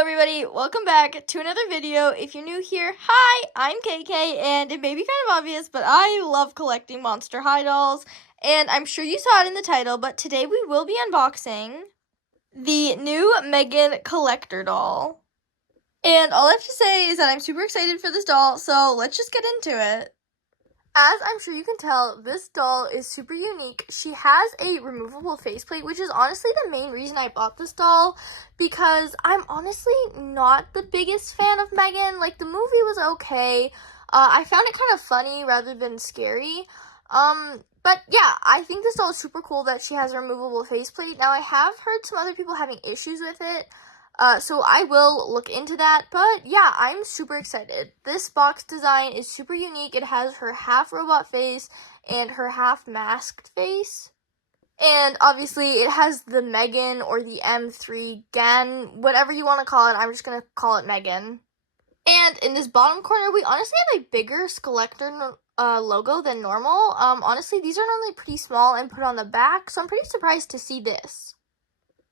everybody, welcome back to another video. If you're new here, hi, I'm KK, and it may be kind of obvious, but I love collecting Monster High dolls, and I'm sure you saw it in the title, but today we will be unboxing the new M3GAN collector doll. And all I have to say is that I'm super excited for this doll, so let's just get into it. As I'm sure you can tell, this doll is super unique. She has a removable faceplate, which is honestly the main reason I bought this doll, because I'm honestly not the biggest fan of M3GAN. Like, the movie was okay. I found it kind of funny rather than scary. But yeah, I think this doll is super cool that she has a removable faceplate. Now, I have heard some other people having issues with it. So I will look into that, but yeah, I'm super excited. This box design is super unique. It has her half robot face and her half masked face. And obviously it has the M3GAN or the M3GAN, whatever you want to call it. I'm just going to call it M3GAN. And in this bottom corner, we honestly have a bigger Skullector logo than normal. Honestly, these are normally pretty small and put on the back, so I'm pretty surprised to see this.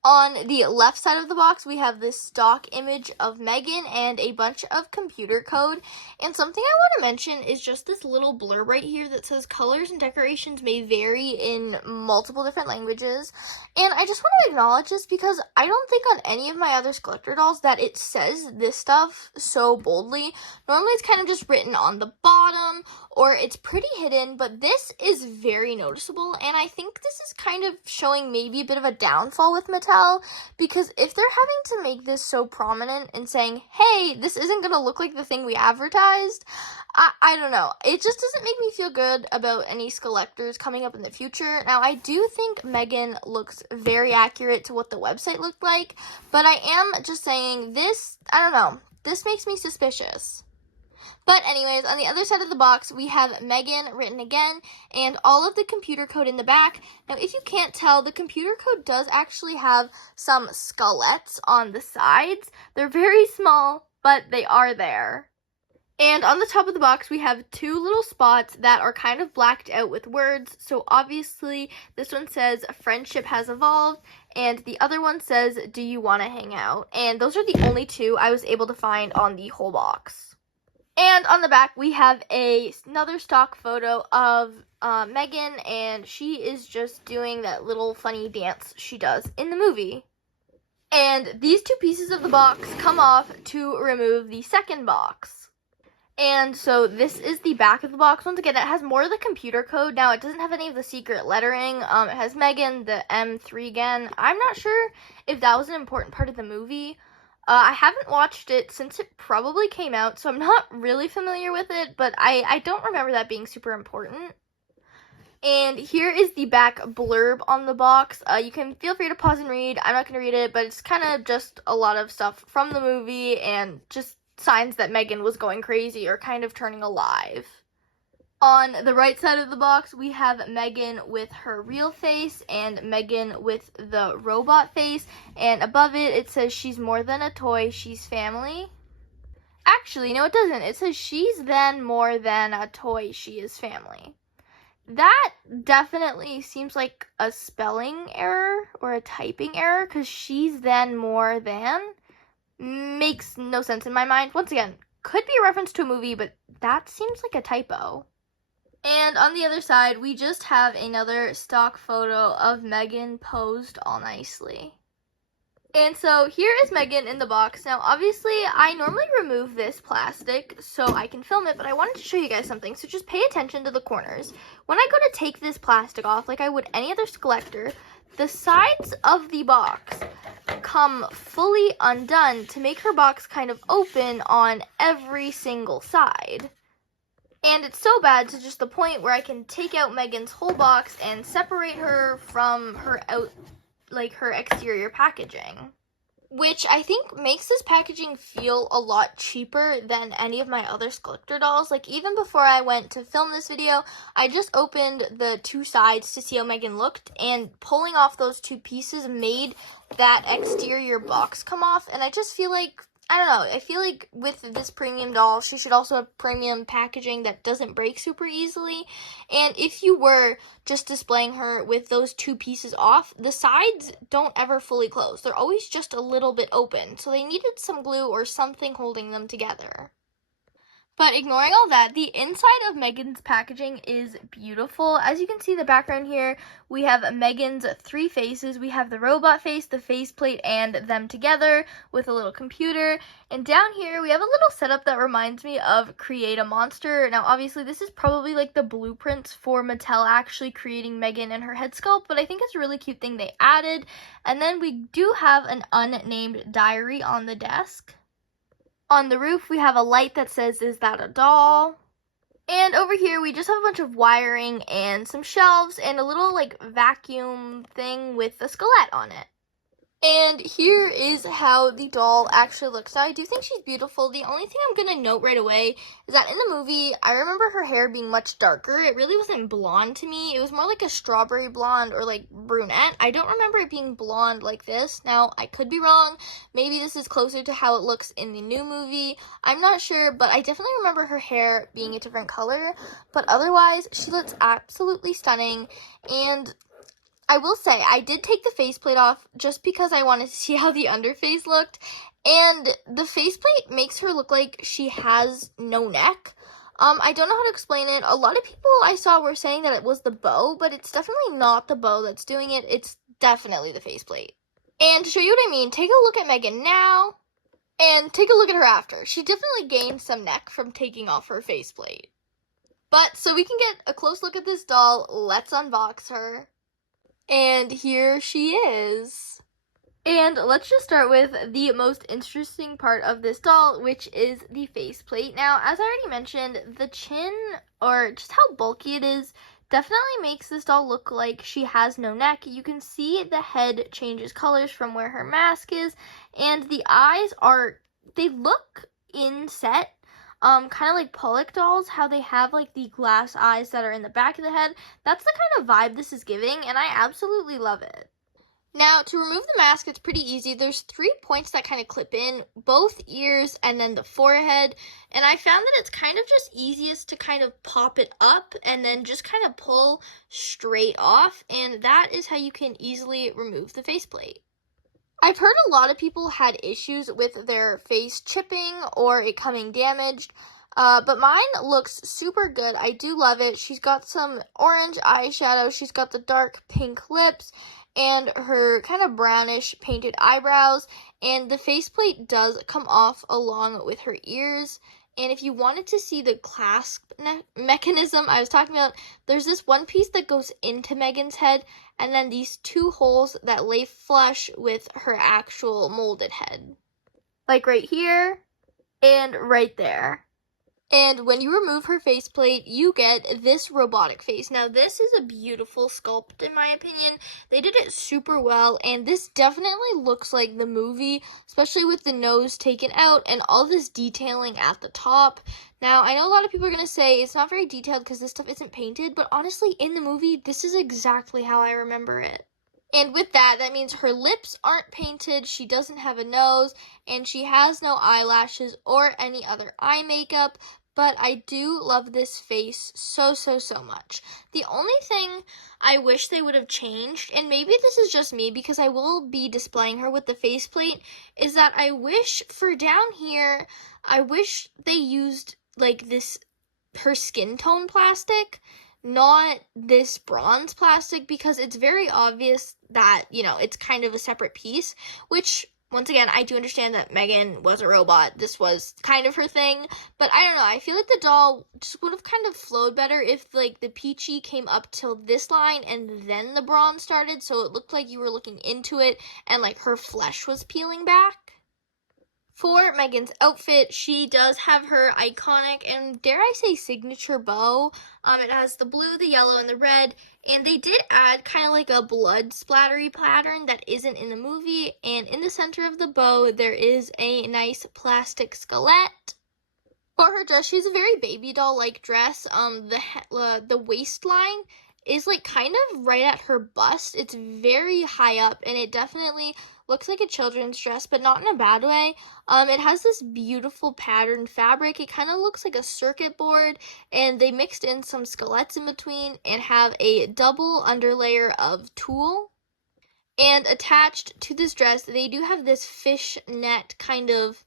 On the left side of the box, we have this stock image of M3GAN and a bunch of computer code. And something I want to mention is just this little blurb right here that says colors and decorations may vary in multiple different languages. And I just want to acknowledge this because I don't think on any of my other Skullector dolls that it says this stuff so boldly. Normally it's kind of just written on the bottom or it's pretty hidden, but this is very noticeable. And I think this is kind of showing maybe a bit of a downfall with Mattel, because if they're having to make this so prominent and saying, hey, this isn't going to look like the thing we advertised, I don't know. It just doesn't make me feel good about any Skullectors coming up in the future. Now, I do think M3GAN looks very accurate to what the website looked like, but I am just saying this, I don't know, this makes me suspicious. But anyways, on the other side of the box, we have M3GAN written again, and all of the computer code in the back. Now, if you can't tell, the computer code does actually have some skullets on the sides. They're very small, but they are there. And on the top of the box, we have two little spots that are kind of blacked out with words. So obviously, this one says, friendship has evolved, and the other one says, do you want to hang out? And those are the only two I was able to find on the whole box. And on the back, we have another stock photo of M3GAN, and she is just doing that little funny dance she does in the movie. And these two pieces of the box come off to remove the second box. And so this is the back of the box. Once again, it has more of the computer code. Now, it doesn't have any of the secret lettering. It has M3GAN, the M3GAN. I'm not sure if that was an important part of the movie. I haven't watched it since it probably came out, so I'm not really familiar with it, but I don't remember that being super important. And here is the back blurb on the box. You can feel free to pause and read. I'm not going to read it, but it's kind of just a lot of stuff from the movie and just signs that M3GAN was going crazy or kind of turning alive. On the right side of the box, we have M3GAN with her real face and M3GAN with the robot face. And above it, it says she's more than a toy, she's family. Actually, no, it doesn't. It says she's then more than a toy, she is family. That definitely seems like a spelling error or a typing error, because she's then more than makes no sense in my mind. Once again, could be a reference to a movie, but that seems like a typo. And on the other side, we just have another stock photo of M3GAN posed all nicely. And so here is M3GAN in the box. Now, obviously, I normally remove this plastic so I can film it, but I wanted to show you guys something, so just pay attention to the corners. When I go to take this plastic off, like I would any other Skullector, the sides of the box come fully undone to make her box kind of open on every single side. And it's so bad to just the point where I can take out M3GAN's whole box and separate her from her her exterior packaging. Which I think makes this packaging feel a lot cheaper than any of my other Skullector dolls. Like, even before I went to film this video, I just opened the two sides to see how M3GAN looked, and pulling off those two pieces made that exterior box come off, and I just feel like I don't know, I feel like with this premium doll, she should also have premium packaging that doesn't break super easily. And if you were just displaying her with those two pieces off, the sides don't ever fully close. They're always just a little bit open. So they needed some glue or something holding them together. But ignoring all that, the inside of M3GAN's packaging is beautiful. As you can see the background here, we have M3GAN's three faces. We have the robot face, the faceplate, and them together with a little computer. And down here, we have a little setup that reminds me of Create a Monster. Now, obviously, this is probably like the blueprints for Mattel actually creating M3GAN and her head sculpt, but I think it's a really cute thing they added. And then we do have an unnamed diary on the desk. On the roof, we have a light that says, "Is that a doll?" And over here, we just have a bunch of wiring and some shelves and a little, like, vacuum thing with a skelette on it. And here is how the doll actually looks. Now, I do think she's beautiful. The only thing I'm going to note right away is that in the movie, I remember her hair being much darker. It really wasn't blonde to me. It was more like a strawberry blonde or like brunette. I don't remember it being blonde like this. Now, I could be wrong. Maybe this is closer to how it looks in the new movie. I'm not sure, but I definitely remember her hair being a different color. But otherwise, she looks absolutely stunning. And I will say, I did take the faceplate off just because I wanted to see how the underface looked, and the faceplate makes her look like she has no neck. I don't know how to explain it. A lot of people I saw were saying that it was the bow, but it's definitely not the bow that's doing it. It's definitely the faceplate. And to show you what I mean, take a look at M3GAN now, and take a look at her after. She definitely gained some neck from taking off her faceplate. But, so we can get a close look at this doll, let's unbox her. And here she is. And let's just start with the most interesting part of this doll, which is the faceplate. Now, as I already mentioned, the chin, or just how bulky it is, definitely makes this doll look like she has no neck. You can see the head changes colors from where her mask is, and the eyes they look inset. Kind of like Pollock dolls, how they have like the glass eyes that are in the back of the head. That's the kind of vibe this is giving, and I absolutely love it. Now, to remove the mask, it's pretty easy. There's 3 points that kind of clip in, both ears and then the forehead, and I found that it's kind of just easiest to kind of pop it up and then just kind of pull straight off, and that is how you can easily remove the faceplate. I've heard a lot of people had issues with their face chipping or it coming damaged, but mine looks super good. I do love it. She's got some orange eyeshadow, she's got the dark pink lips, and her kind of brownish painted eyebrows, and the faceplate does come off along with her ears. And if you wanted to see the clasp mechanism I was talking about, there's this one piece that goes into M3GAN's head, and then these 2 holes that lay flush with her actual molded head. Like right here, and right there. And when you remove her faceplate, you get this robotic face. Now, this is a beautiful sculpt, in my opinion. They did it super well, and this definitely looks like the movie, especially with the nose taken out and all this detailing at the top. Now, I know a lot of people are going to say it's not very detailed because this stuff isn't painted, but honestly, in the movie, this is exactly how I remember it. And with that, that means her lips aren't painted, she doesn't have a nose, and she has no eyelashes or any other eye makeup. But I do love this face so much. The only thing I wish they would have changed, and maybe this is just me because I will be displaying her with the faceplate, is that I wish for down here, I wish they used like this, her skin tone plastic, not this bronze plastic, because it's very obvious that, you know, it's kind of a separate piece, which, once again, I do understand that M3GAN was a robot. This was kind of her thing, but I don't know. I feel like the doll just would have kind of flowed better if, like, the peachy came up till this line and then the bronze started, so it looked like you were looking into it and, like, her flesh was peeling back. For M3GAN's outfit, she does have her iconic and, dare I say, signature bow. It has the blue, the yellow, and the red, and they did add kind of like a blood splattery pattern that isn't in the movie, and in the center of the bow, there is a nice plastic skelette. For her dress, she has a very baby doll-like dress. The waistline is like kind of right at her bust. It's very high up, and it definitely looks like a children's dress, but not in a bad way. It has this beautiful patterned fabric. It kind of looks like a circuit board, and they mixed in some skelettes in between and have a double underlayer of tulle. And attached to this dress, they do have this fishnet kind of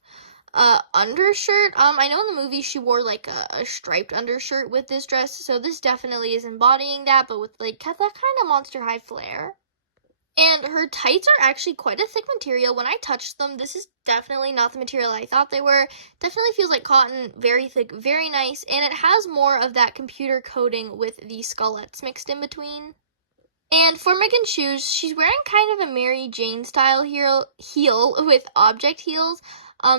undershirt. I know in the movie she wore like a striped undershirt with this dress, so this definitely is embodying that, but with like that kind of Monster High flair. And her tights are actually quite a thick material. When I touched them, this is definitely not the material I thought they were. Definitely feels like cotton, very thick, very nice, and it has more of that computer coating with the skullettes mixed in between. And for M3GAN's shoes, she's wearing kind of a Mary Jane style heel with object heels.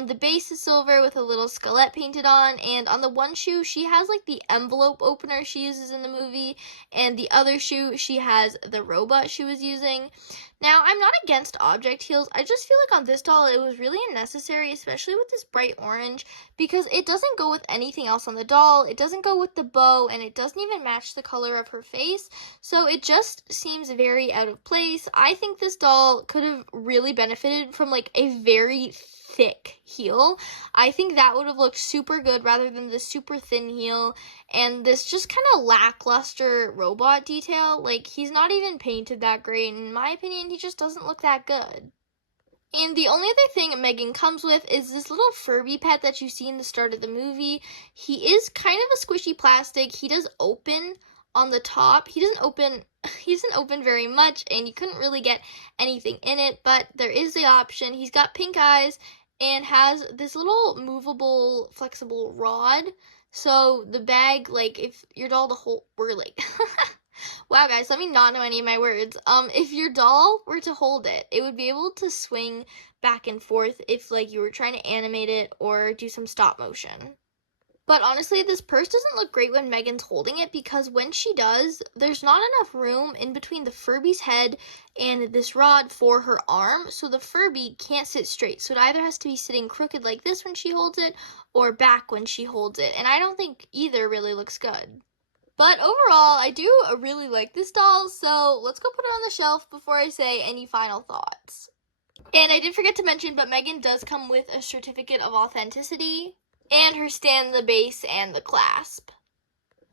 The base is silver with a little skelette painted on, and on the one shoe, she has like the envelope opener she uses in the movie, and the other shoe, she has the robot she was using. Now, I'm not against object heels. I just feel like on this doll, it was really unnecessary, especially with this bright orange, because it doesn't go with anything else on the doll. It doesn't go with the bow, and it doesn't even match the color of her face, so it just seems very out of place. I think this doll could have really benefited from like a very thick heel. I think that would have looked super good rather than this super thin heel and this just kind of lackluster robot detail. Like, he's not even painted that great. In my opinion, he just doesn't look that good. And the only other thing M3GAN comes with is this little Furby pet that you see in the start of the movie. He is kind of a squishy plastic. He does open on the top. He doesn't open very much, and you couldn't really get anything in it, but there is the option. He's got pink eyes and has this little movable, flexible rod. So the bag, like, if your doll were like, wow, guys, let me not know any of my words. If your doll were to hold it, it would be able to swing back and forth if, like, you were trying to animate it or do some stop motion. But honestly, this purse doesn't look great when M3GAN's holding it, because when she does, there's not enough room in between the Furby's head and this rod for her arm, so the Furby can't sit straight. So it either has to be sitting crooked like this when she holds it, or back when she holds it, and I don't think either really looks good. But overall, I do really like this doll, so let's go put it on the shelf before I say any final thoughts. And I did forget to mention, but M3GAN does come with a certificate of authenticity, and her stand, the base, and the clasp.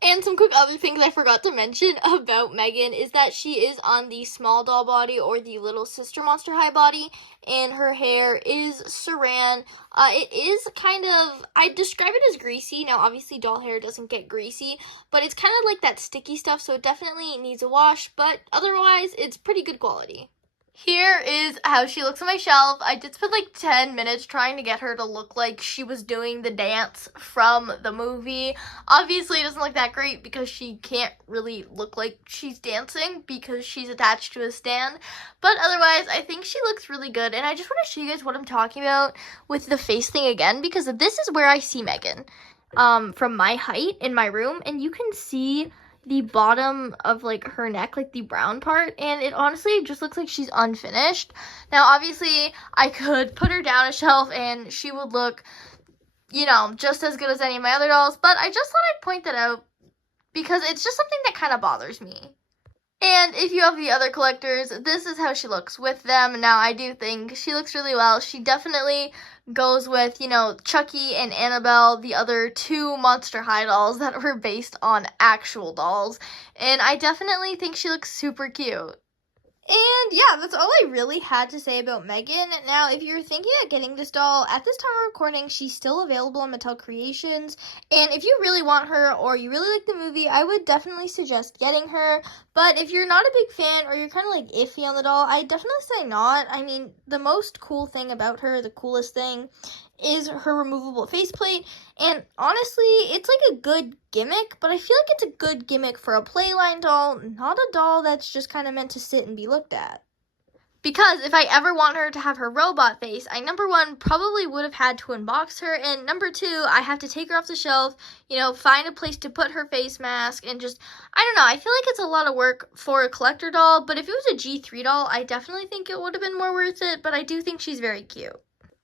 And some quick other things I forgot to mention about M3GAN is that she is on the small doll body, or the little sister Monster High body, and her hair is saran. It is kind of, I describe it as greasy. Now, obviously, doll hair doesn't get greasy, but it's kind of like that sticky stuff, so it definitely needs a wash, but otherwise, it's pretty good quality. Here is how she looks on my shelf. I did spend like 10 minutes trying to get her to look like she was doing the dance from the movie. Obviously, it doesn't look that great because she can't really look like she's dancing because she's attached to a stand. But otherwise, I think she looks really good. And I just want to show you guys what I'm talking about with the face thing again, because this is where I see M3GAN from my height in my room. And you can see the bottom of like her neck, like the brown part, and it honestly just looks like she's unfinished. Now, obviously, I could put her down a shelf and she would look, you know, just as good as any of my other dolls, but I just thought I'd point that out because it's just something that kind of bothers me. And if you have the other collectors, this is how she looks with them. Now, I do think she looks really well. She definitely goes with, you know, Chucky and Annabelle, the other two Monster High dolls that were based on actual dolls. And I definitely think she looks super cute. And yeah, that's all I really had to say about M3GAN. Now, if you're thinking of getting this doll, at this time of recording, she's still available on Mattel Creations. And if you really want her or you really like the movie, I would definitely suggest getting her. But if you're not a big fan or you're kind of like iffy on the doll, I definitely say not. I mean, the most cool thing about her, the coolest thing, is her removable faceplate, and honestly, it's like a good gimmick, but I feel like it's a good gimmick for a playline doll, not a doll that's just kind of meant to sit and be looked at. Because if I ever want her to have her robot face, I, number one, probably would have had to unbox her, and number two, I have to take her off the shelf, you know, find a place to put her face mask, and just, I don't know, I feel like it's a lot of work for a collector doll, but if it was a G3 doll, I definitely think it would have been more worth it, but I do think she's very cute.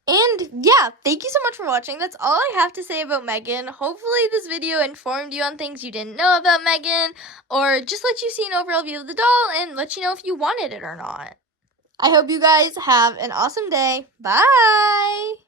And yeah, thank you so much for watching. That's all I have to say about M3GAN. Hopefully this video informed you on things you didn't know about M3GAN, or just let you see an overall view of the doll and let you know if you wanted it or not. I hope you guys have an awesome day. Bye!